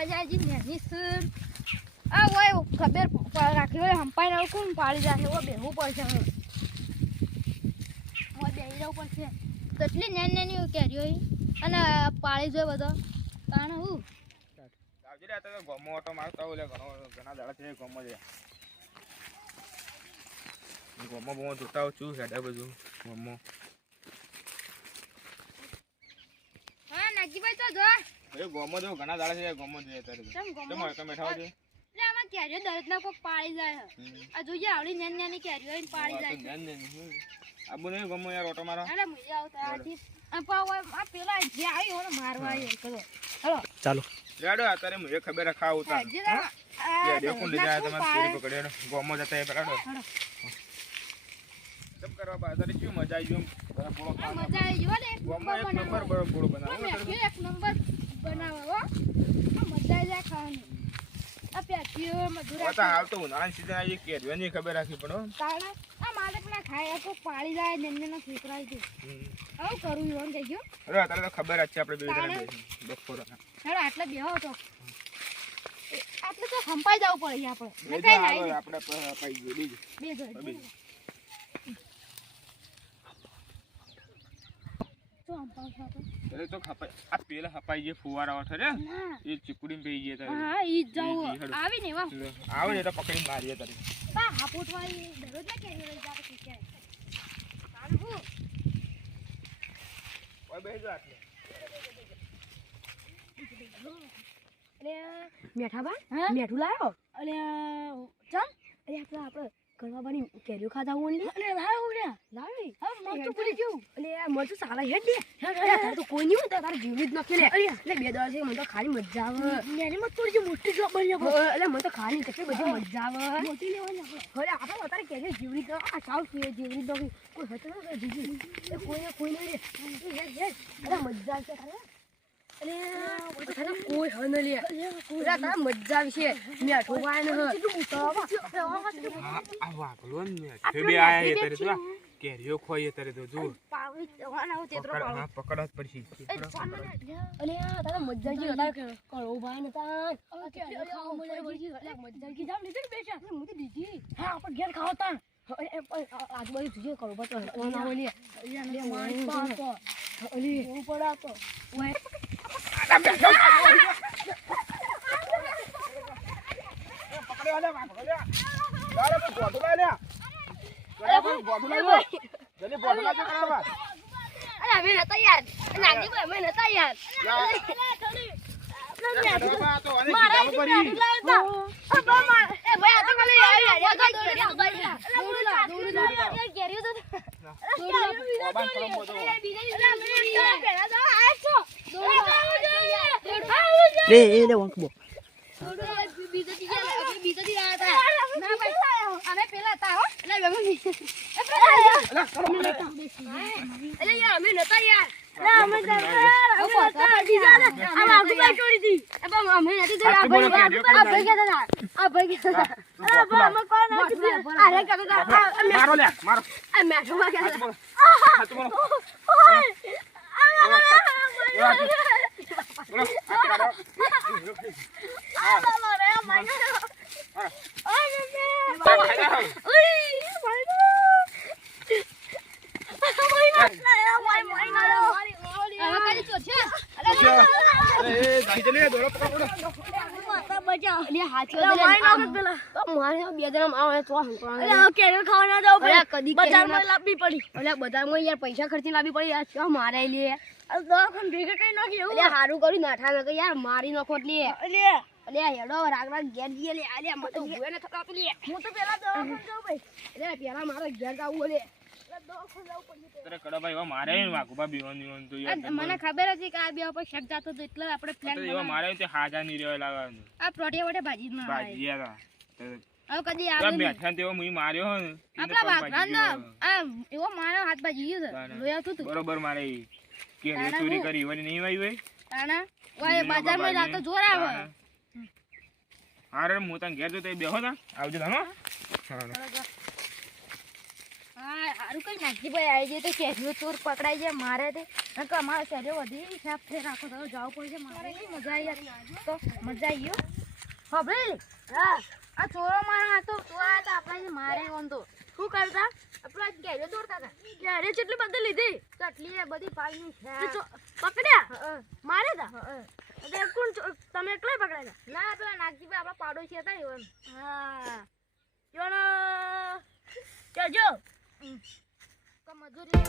પાડી જાય જી નેની સર આ ઓય ખબર રાખી હોય હંપાઈ ના કોણ પાડી જાય ઓ બેહવું પડશે હવે ઓ બેહી જવું પડશે કેટલી નેની કેરીઓ અને પાડી જોય બધો કારણ હું આવજે રે તો ગોમો ઓટો મારતા ઓલે ઘણા દાડા છે ગોમો છે ગોમો બહુ જોતા છું હેડે બધું ગોમો હા નાગીભાઈ તો જો એ ગોમો જો ઘણા દાડા છે ગોમો છે અત્યારે કેમ ગોમો તમે બેઠા છો એટલે આમાં કેરીઓ દરદ ના કોક પાડી જાય આ જોઈએ આવડી નેની કેરીઓ ઈને પાડી જાય આ બોને ગોમો યાર ઓટો મારો અરે મજા આવતા આથી આ પેલા જે આવ્યો ને મારવા એ કરો હાલો ચાલો રેડો અત્યારે મને ખબર રાખા ઉતા રેડિયો કોણ લઈ જાય તમારે પેરી પકડ્યો ગોમો જતા એ પકડો સબ કરવા બાજારે કેવું મજા આવી ગયું બરા પોળો મજા આવી ગયો ને ગોમો એક નંબર પોળો બનાવો એક નંબર બનાવો હો મજા આવી જાય ખાવાની આ પ્યાચીઓ મધુરા તો હાલ તો ઉનાળાની સીઝન આવી કેરીઓની ખબર રાખી પડો કારણ આ મારે પેલા ખાય તો પાડી જાય નેના છોકરા છે આવું કરું ઈવન કહી ગયો અરે અત્યારે તો ખબર જ છે આપણે બે જણા બપોરના હેડો આટલે બેહો તો આટલે તો સંપાઈ જવું પડે આપણે આપણે પાઈ ગયો બીજું બે જો અરે તો ખપાઈ આ પેલા હપાઈ જે ફુવારા ઓઠે રે એ ચીકુડીને પઈ ગયા તારે હા ઈ જાવ આવી ને વાહ આવે ને તો પકડી મારીએ તારે બા હાપોટવાળી દરરોજ ના કેરી લઈ જાવ કે કે કાલુ ઓય બેજો આટલે અરે મેઠા બા મેઠું લાયો અરે ચમ અરે આપણે કરવા બની કેરીઓ ખાધા ઓનલી અરે લાયો રે લાવી હા મસ્ત પૂરી ગયું અરે મસ્ત સારા હેડ દે તારે તો કોઈ નહીં તારે જીવી જ નખી લે અરે બે દવા છે મને તો ખાલી મજા આવે મેની મત પૂરી મોટી જો બની એટલે મને તો ખાલી કેટલી બધી મજા આવે મોટી લેવાની હવે આપણે અત્યારે કેરી જીવડી તો આ સાવ કે જીવડી તો કોઈ હતો ને જીજી એ કોઈ નહીં હેડ અરે મજા આવશે તારે અરે કોઈ હન લે તારા મજા આવશે મેઠો વાય ને આ વાગલો ને બે આયા તારે તો કેરીઓ ખોઈએ તારે તો જો પાવી જવાના હો તેતરો હા પકડ જ પડશે અલે તારા મજા આવી તારે કરો ભાઈ ને તાર કેરીઓ ખાવા મળે વળી એટલે મજા આવી જાવ લીધે બેસા હું તો દીધી હા આપણે ઘેર ખાવ તાર આજુબાજુ જોઈએ કરો બતો ના ઓલી લે મારી પાતો ઓલી ઉપર આતો ઓય લે વંકબો પૈસા ખર્ચી લાવી પડી મારે લે સારું કર્યું નાઠા નતો યાર મારી નખો લે હેડો રાગ ઘેર જઈએ લે આલે મત ઉભે ને થકાતું લે હું તો પેલા દવાખાને જાઉં ભાઈ એટલે પેલા મારે ઘેર જાવું લે મને ખબર હતી કે આ બે ઉપર શક જાતો તો એટલે આપણે પ્લાન મારે હાજા નહીં રહ્યો લાવવાનું આ પ્રોટીયા વડે ભાજી ના ભાજી યાર હવે કદી આવે બેઠા તેવો મુઈ માર્યો ને આપલા બાકરાનો આ એવો મારો હાથ ભાજી ગયો છે લોયા તું બરોબર મારે કે ચોરી કરી વળી નહીં આવી હોય તાણા ઓય બજારમાં જાતો જોર આવે હારે હું તને ઘેર જો તે બેહો તા આવજો તમે હા સારું કઈ નાખી ભાઈ આવી જાય તો કેરીઓ ચોર પકડાઈ જાય મારે તે નકર અમારે કેરીઓ વધી સાફ થઈ રાખો તો જવું પડશે મારે નહીં મજા આવી યાર તો મજા આવી ગયો ખબર હા આ ચોરો મારા હાથો ચોરા હતા આપણે મારે ઓન તો શું કરતા આપણે કેરીઓ તોડતા હતા કેરીઓ કેટલી બધી લીધી કેટલી બધી પાઈની છે પકડ્યા મારે તા કોણ તમે એકલા પકડાયા ના પેલા નાગજીભાઈ આપણા પાડોશી હતા એવન હા જોનો જો મજૂરી